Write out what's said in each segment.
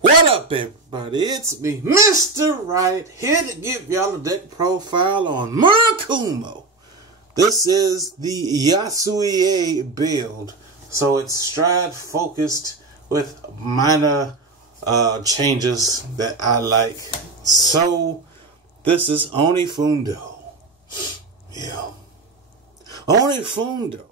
What up, everybody? It's me, Mr. Right, here to give y'all a deck profile on Murakumo. This is the Yasuie build, so it's stride focused with minor changes that I like. So this is Onifundo. Yeah, Onifundo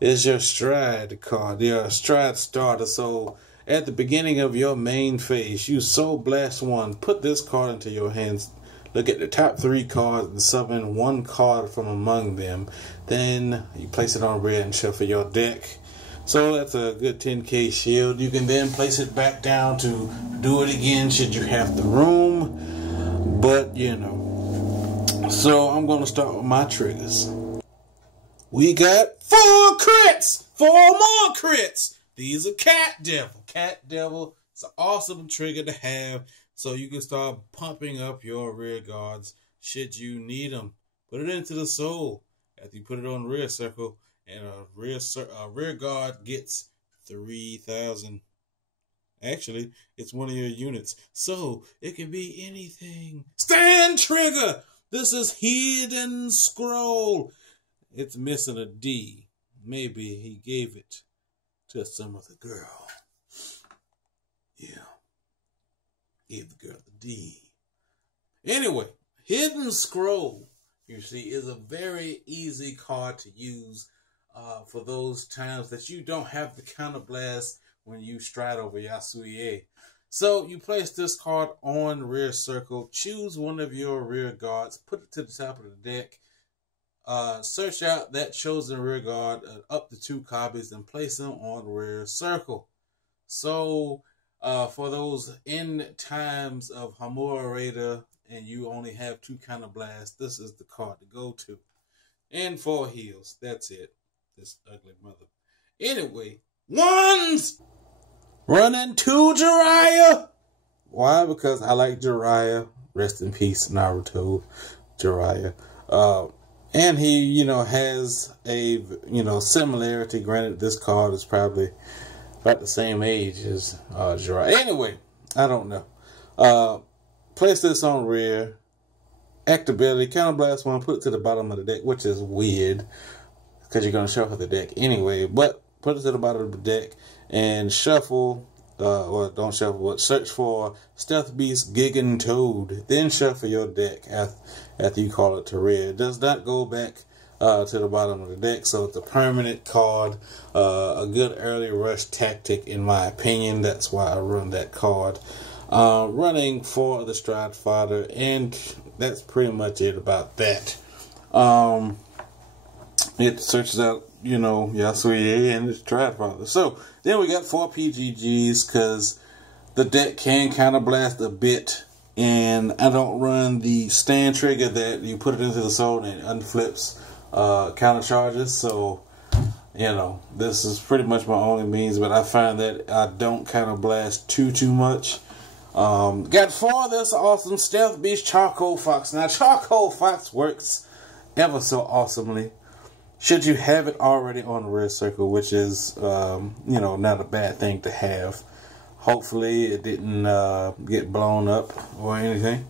is your stride card, your stride starter. So at the beginning of your main phase, you Soul Blast 1, put this card into your hands, look at the top 3 cards and summon 1 card from among them. Then you place it on rear and shuffle your deck. So that's a good 10k shield. You can then place it back down to do it again should you have the room. But, you know. So I'm going to start with my triggers. We got 4 crits! 4 more crits! These are Cat Devil. Cat Devil is an awesome trigger to have, so you can start pumping up your rear guards should you need them. Put it into the soul. After you put it on rear circle, and a rear guard gets 3,000. Actually, it's one of your units, so it can be anything. Stand trigger! This is Hidden Scroll. It's missing a D. Maybe he gave it to some other girl. Yeah. Gave the girl the D. Anyway, Hidden Scroll, you see, is a very easy card to use for those times that you don't have the counterblast when you stride over Yasuie. So you place this card on rear circle, choose one of your rear guards, put it to the top of the deck, search out that chosen rear guard, up to 2 copies, and place them on rear circle. So for those end times of Hamura Raider and you only have 2 counterblast, this is the card to go to. And 4 heals. That's it. This ugly mother. Anyway, ones! Running to Jiraiya! Why? Because I like Jiraiya. Rest in peace, Naruto. Jiraiya. And he, you know, has a, you know, similarity. Granted, this card is probably about the same age as Jiraiya. Anyway, I don't know. Place this on rear. Act ability. Counterblast 1. Put it to the bottom of the deck, which is weird because you're going to shuffle the deck anyway. But put it to the bottom of the deck and shuffle. Or don't shuffle, but search for Stealth Beast Gigot Toad. Then shuffle your deck after you call it to rear. It does not go back to the bottom of the deck, so it's a permanent card. A good early rush tactic, in my opinion. That's why I run that card. Running for the stride fighter, and that's pretty much it about that. It searches out, you know, Yasuie and the stride fighter. So then we got 4 PGGs because the deck can counterblast a bit, and I don't run the stand trigger that you put it into the soul and it unflips counter charges. So, you know, this is pretty much my only means, but I find that I don't counterblast too much. Got 4 of this awesome Stealth Beast Charcoal Fox. Now, Charcoal Fox works ever so awesomely should you have it already on the rear circle, which is, you know, not a bad thing to have. Hopefully it didn't get blown up or anything.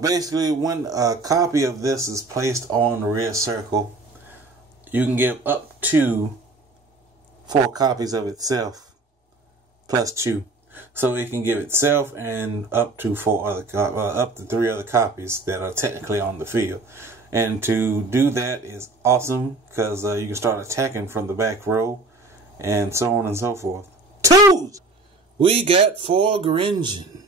Basically, when a copy of this is placed on the rear circle, you can give up to 4 copies of itself plus 2. So it can give itself and up to 3 other copies that are technically on the field. And to do that is awesome because you can start attacking from the back row and so on and so forth. 2s! We got 4 Grinjin.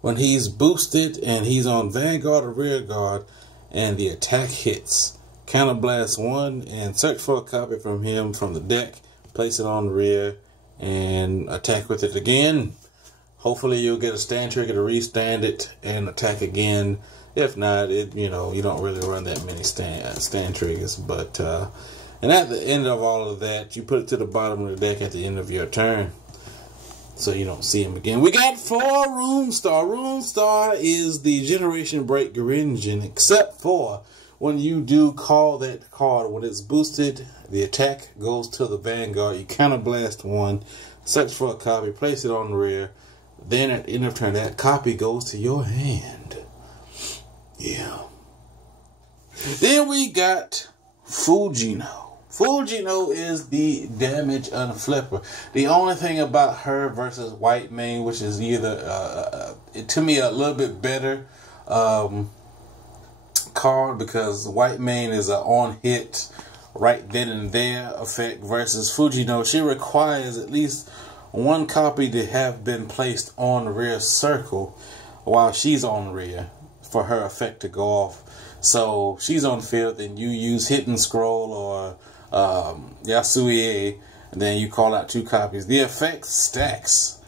When he's boosted and he's on Vanguard or rear guard and the attack hits, counterblast 1 and search for a copy from him from the deck, place it on the rear and attack with it again. Hopefully you'll get a stand trigger to restand it and attack again. If not, you know, you don't really run that many stand triggers. But and at the end of all of that, you put it to the bottom of the deck at the end of your turn, so you don't see him again. We got 4 Roomstar. Roomstar is the Generation Break Grinjin, except for when you do call that card, when it's boosted, the attack goes to the Vanguard. You counterblast 1, search for a copy, place it on the rear, Then at the end of turn, that copy goes to your hand. Yeah. Then we got Fujino. Fujino is the damage unflipper. The only thing about her versus White Mane, which is either, to me, a little bit better card, because White Mane is an on-hit, right then and there effect, versus Fujino. She requires at least one copy to have been placed on the rear circle while she's on rear for her effect to go off. So she's on field, and you use hit and scroll or Yasuie, and then you call out 2 copies. The effect stacks.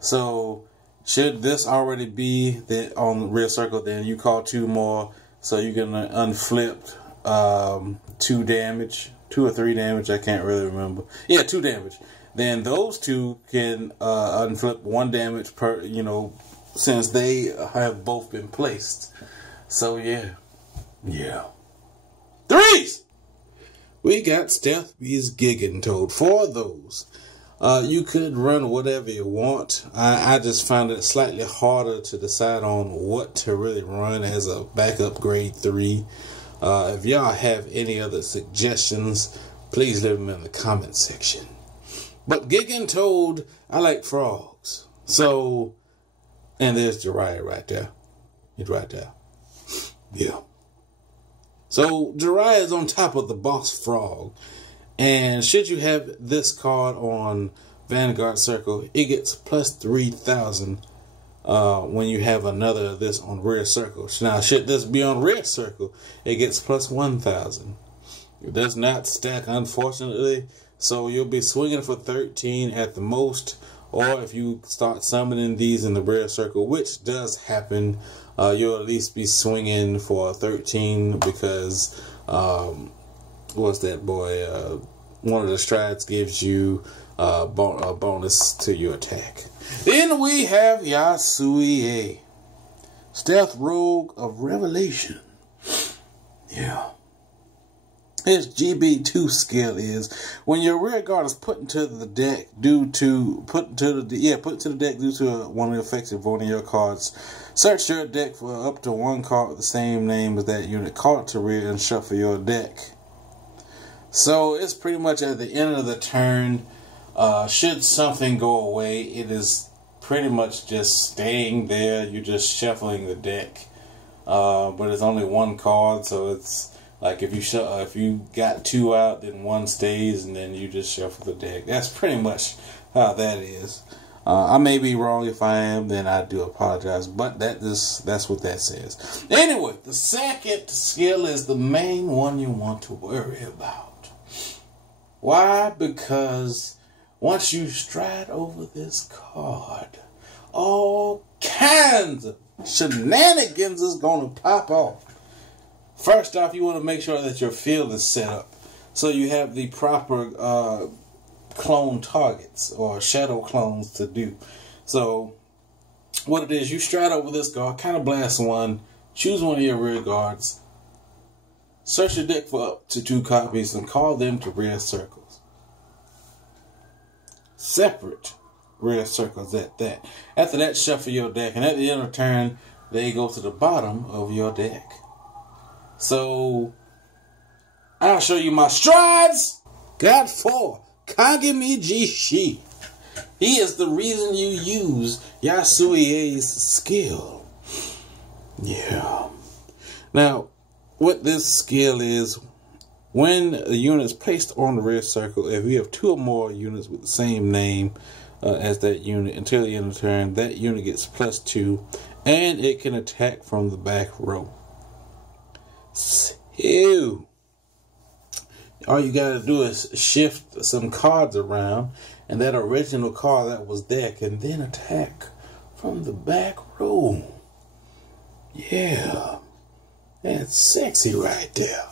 So should this already be on the rear circle, then you call 2 more, so you can unflip 2 damage, 2 or 3 damage. I can't really remember. Yeah, 2 damage. Then those 2 can unflip 1 damage per, since they have both been placed. So yeah. 3s! We got Stealth Beast Gigot. For those, you could run whatever you want. I just found it slightly harder to decide on what to really run as a backup grade 3. If y'all have any other suggestions, please leave them in the comment section. But Gigot, I like frogs. So, and there's Jiraiya right there. He's right there. Yeah. So Jiraiya is on top of the boss frog, and should you have this card on Vanguard Circle, it gets plus 3,000 when you have another of this on rear circle. Now, should this be on rear circle, it gets plus 1,000. It does not stack, unfortunately, so you'll be swinging for 13 at the most. Or if you start summoning these in the rear circle, which does happen, you'll at least be swinging for 13 because, what's that boy? One of the strides gives you a bonus to your attack. Then we have Yasuie, Stealth Rogue of Revelation. Yeah. His GB2 skill is when your rear guard is put into the deck due to one of the effects of one of your cards. Search your deck for up to 1 card with the same name as that unit. Call it to rear and shuffle your deck. So it's pretty much at the end of the turn. Should something go away, it is pretty much just staying there. You're just shuffling the deck, but it's only 1 card, so it's like if you got 2 out, then 1 stays, and then you just shuffle the deck. That's pretty much how that is. I may be wrong. If I am, then I do apologize. But that's what that says. Anyway, the second skill is the main one you want to worry about. Why? Because once you stride over this card, all kinds of shenanigans is going to pop off. First off, you want to make sure that your field is set up so you have the proper clone targets or shadow clones to do. So what it is, you stride over this guard, kind of blast 1, choose one of your rear guards, search your deck for up to 2 copies, and call them to rear circles. Separate rear circles at that. After that, shuffle your deck, and at the end of the turn, they go to the bottom of your deck. So, I'll show you my strides. Got 4. Kagami Jishi. He is the reason you use Yasuie's skill. Yeah. Now, what this skill is, when a unit is placed on the rear circle, if you have 2 or more units with the same name as that unit until the end of the turn, that unit gets plus 2, and it can attack from the back row. So, all you gotta do is shift some cards around, and that original card that was there can then attack from the back row. Yeah, that's sexy right there.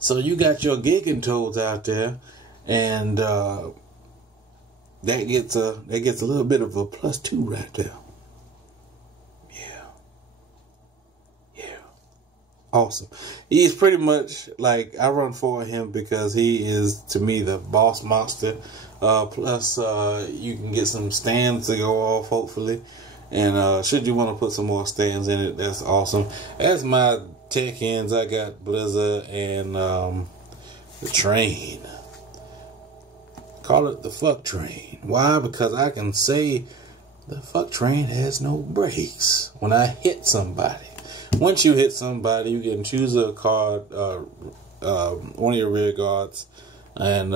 So you got your Gigot out there, and that gets a little bit of a plus 2 right there. awesome. He's pretty much like, I run for him because he is, to me, the boss monster. Plus, you can get some stands to go off, hopefully. And should you want to put some more stands in it, that's awesome. As my tech ends, I got Blizzard and the train. Call it the fuck train. Why? Because I can say the fuck train has no brakes when I hit somebody. Once you hit somebody, you can choose a card, one of your rear guards, and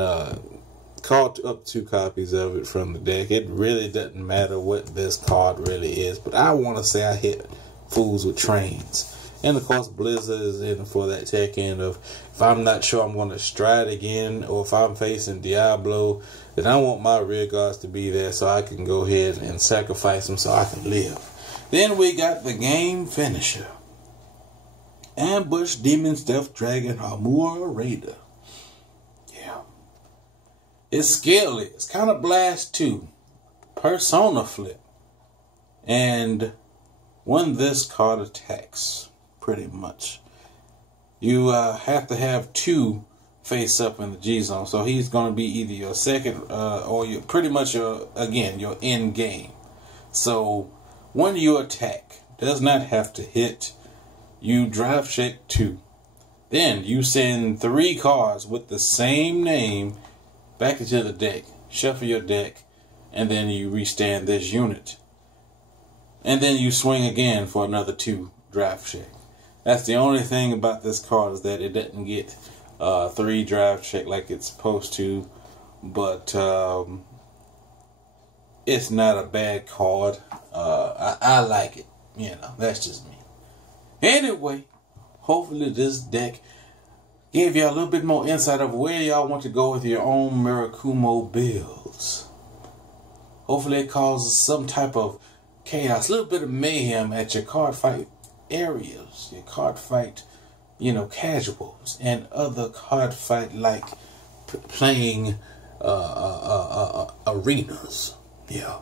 call up 2 copies of it from the deck. It really doesn't matter what this card really is, but I want to say I hit fools with trains. And of course, Blizzard is in for that tech end of, if I'm not sure I'm going to stride again, or if I'm facing Diablo, then I want my rear guards to be there so I can go ahead and sacrifice them so I can live. Then we got the game finisher. Ambush Demon Stealth Dragon Hamura Raider. Yeah. Its skill is kind of Blast 2. Persona Flip. And when this card attacks, pretty much, you have to have 2 face up in the G zone. So he's going to be either your second or your pretty much your end game. So when you attack, does not have to hit. You drive check 2. Then you send 3 cards with the same name back into the deck. Shuffle your deck, and then you restand this unit. And then you swing again for another 2 drive check. That's the only thing about this card, is that it doesn't get 3 drive check like it's supposed to. But it's not a bad card. I like it. You know, that's just me. Anyway, hopefully this deck gave you a little bit more insight of where y'all want to go with your own Murakumo builds. Hopefully it causes some type of chaos, a little bit of mayhem at your card fight areas, your card fight, casuals, and other card fight like playing arenas. Yeah.